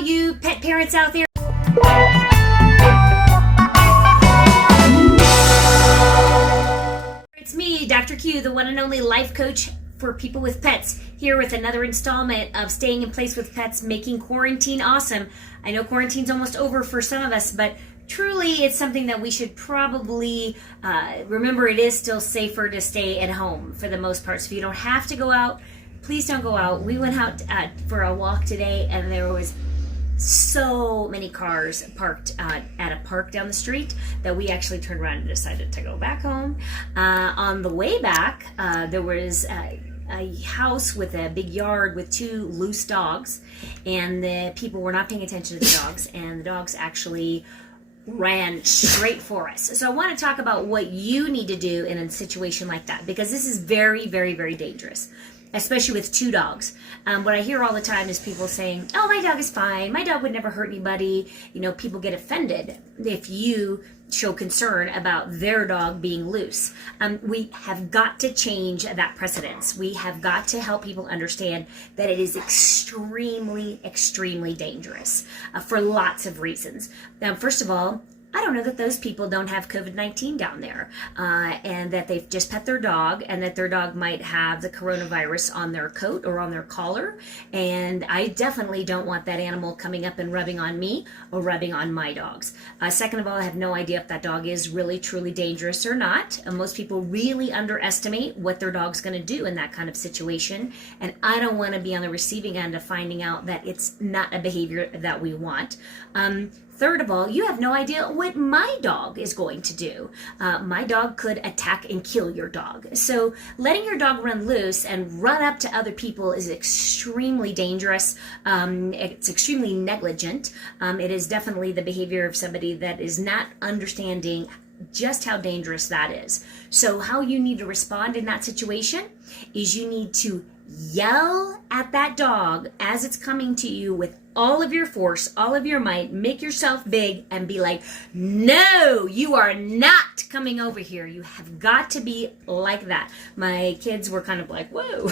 you pet parents out there. It's me, Dr. Q, the one and only life coach for people with pets, here with another installment of Staying in Place with Pets, making quarantine awesome. I know quarantine's almost over for some of us, but truly it's something that we should probably remember. It is still safer to stay at home for the most part. So if you don't have to go out, please don't go out. We went out for a walk today, and there was so many cars parked at a park down the street that we actually turned around and decided to go back home. On the way back, there was a house with a big yard with two loose dogs, and the people were not paying attention to the dogs, and the dogs actually ran straight for us. So I want to talk about what you need to do in a situation like that, because this is very, very, very dangerous, especially with two dogs. What I hear all the time is people saying, oh, my dog is fine. My dog would never hurt anybody. You know, people get offended if you show concern about their dog being loose. We have got to change that precedence. We have got to help people understand that it is extremely, extremely dangerous for lots of reasons. First of all, I don't know that those people don't have COVID-19 down there, and that they've just pet their dog, and that their dog might have the coronavirus on their coat or on their collar. And I definitely don't want that animal coming up and rubbing on me or rubbing on my dogs. Second of all, I have no idea if that dog is really, truly dangerous or not. Most people really underestimate what their dog's going to do in that kind of situation. And I don't want to be on the receiving end of finding out that it's not a behavior that we want. Third of all, you have no idea what my dog is going to do. My dog could attack and kill your dog. So letting your dog run loose and run up to other people is extremely dangerous. It's extremely negligent. It is definitely the behavior of somebody that is not understanding just how dangerous that is. So how you need to respond in that situation is you need to yell at that dog as it's coming to you with all of your force, all of your might. Make yourself big and be like, no, you are not coming over here. You have got to be like that. My kids were kind of like, whoa.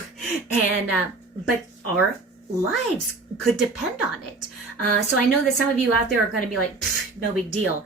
And but our lives could depend on it. So I know that some of you out there are going to be like, no big deal.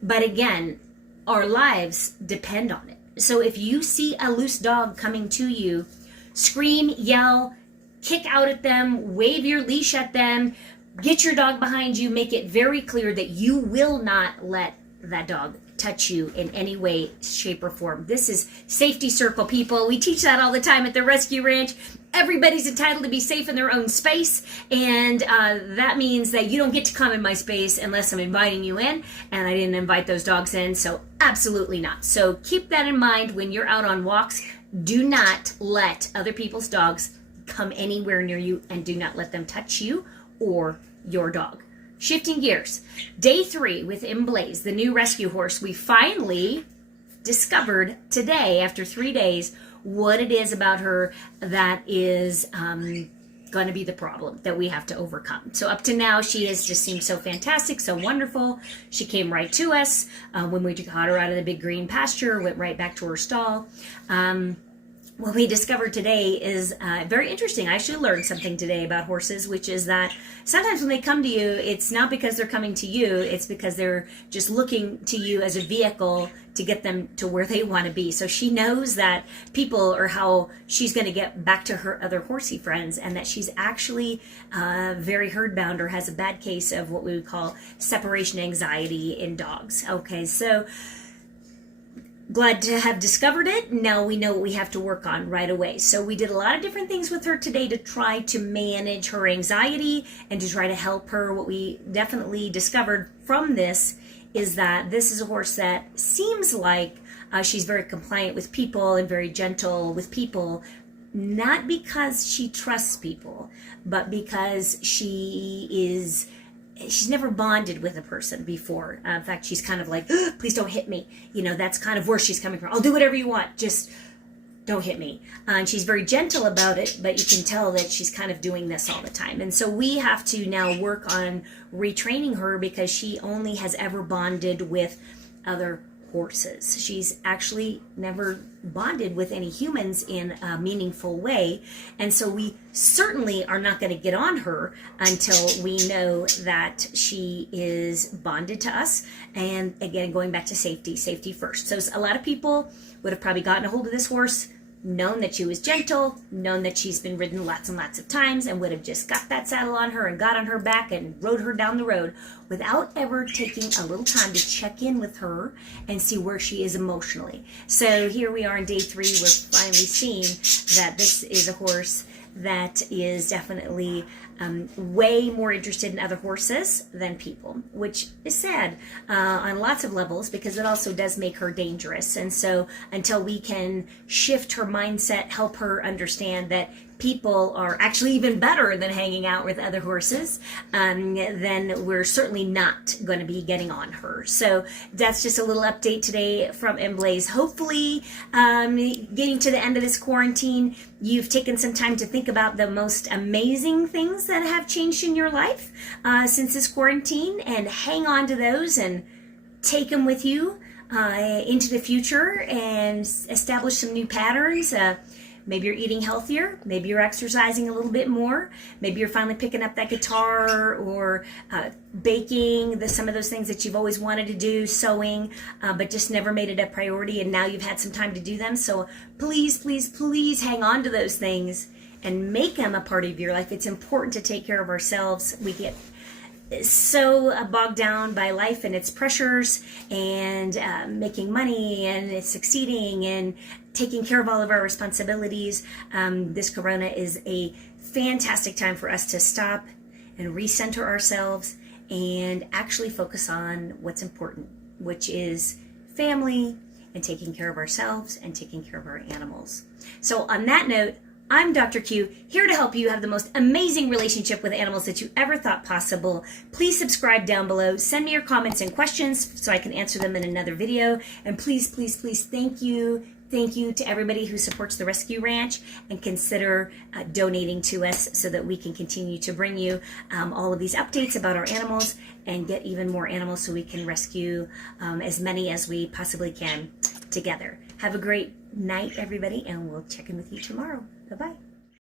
But again, our lives depend on it. So if you see a loose dog coming to you, scream, yell, kick out at them, wave your leash at them, get your dog behind you, make it very clear that you will not let that dog touch you in any way, shape, or form. This is safety circle, people. We teach that all the time at the Rescue Ranch. Everybody's entitled to be safe in their own space, and that means that you don't get to come in my space unless I'm inviting you in, and I didn't invite those dogs in, so absolutely not. So keep that in mind when you're out on walks. Do not let other people's dogs come anywhere near you, and do not let them touch you or your dog. Shifting gears, day 3 with Blaze, the new rescue horse. We finally discovered today, after 3 days, what it is about her that is going to be the problem that we have to overcome. So up to now, she has just seemed so fantastic, so wonderful. She came right to us when we got her out of the big green pasture, went right back to her stall. What we discovered today is very interesting. I actually learned something today about horses, which is that sometimes when they come to you, it's not because they're coming to you, it's because they're just looking to you as a vehicle to get them to where they want to be. So she knows that people are how she's going to get back to her other horsey friends, and that she's actually very herdbound, or has a bad case of what we would call separation anxiety in dogs. Okay, so glad to have discovered it. Now we know what we have to work on right away. So we did a lot of different things with her today to try to manage her anxiety and to try to help her. What we definitely discovered from this is that this is a horse that seems like she's very compliant with people and very gentle with people, not because she trusts people, but because she's never bonded with a person before. In fact, she's kind of like, please don't hit me. You know, that's kind of where she's coming from. I'll do whatever you want. Just don't hit me. And she's very gentle about it, but you can tell that she's kind of doing this all the time. And so we have to now work on retraining her, because she only has ever bonded with other horses. She's actually never bonded with any humans in a meaningful way. And so we certainly are not going to get on her until we know that she is bonded to us. And again, going back to safety first. So a lot of people would have probably gotten a hold of this horse, known that she was gentle, known that she's been ridden lots and lots of times, and would have just got that saddle on her and got on her back and rode her down the road without ever taking a little time to check in with her and see where she is emotionally. So here we are in day 3. We're finally seeing that this is a horse that is definitely way more interested in other horses than people, which is sad on lots of levels, because it also does make her dangerous. And so until we can shift her mindset, help her understand that people are actually even better than hanging out with other horses, then we're certainly not going to be getting on her. So that's just a little update today from Emblaze. Hopefully, getting to the end of this quarantine, you've taken some time to think about the most amazing things that have changed in your life since this quarantine, and hang on to those and take them with you into the future and establish some new patterns. Maybe you're eating healthier. Maybe you're exercising a little bit more. Maybe you're finally picking up that guitar or baking, some of those things that you've always wanted to do, sewing, but just never made it a priority, and now you've had some time to do them. So please, please, please hang on to those things and make them a part of your life. It's important to take care of ourselves. We get so bogged down by life and its pressures, and making money and succeeding and taking care of all of our responsibilities. This corona is a fantastic time for us to stop and recenter ourselves and actually focus on what's important, which is family and taking care of ourselves and taking care of our animals. So on that note, I'm Dr. Q, here to help you have the most amazing relationship with animals that you ever thought possible. Please subscribe down below. Send me your comments and questions so I can answer them in another video. And please, please, please, thank you. Thank you to everybody who supports the Rescue Ranch, and consider donating to us so that we can continue to bring you all of these updates about our animals and get even more animals so we can rescue as many as we possibly can together. Have a great night, everybody, and we'll check in with you tomorrow. Bye-bye.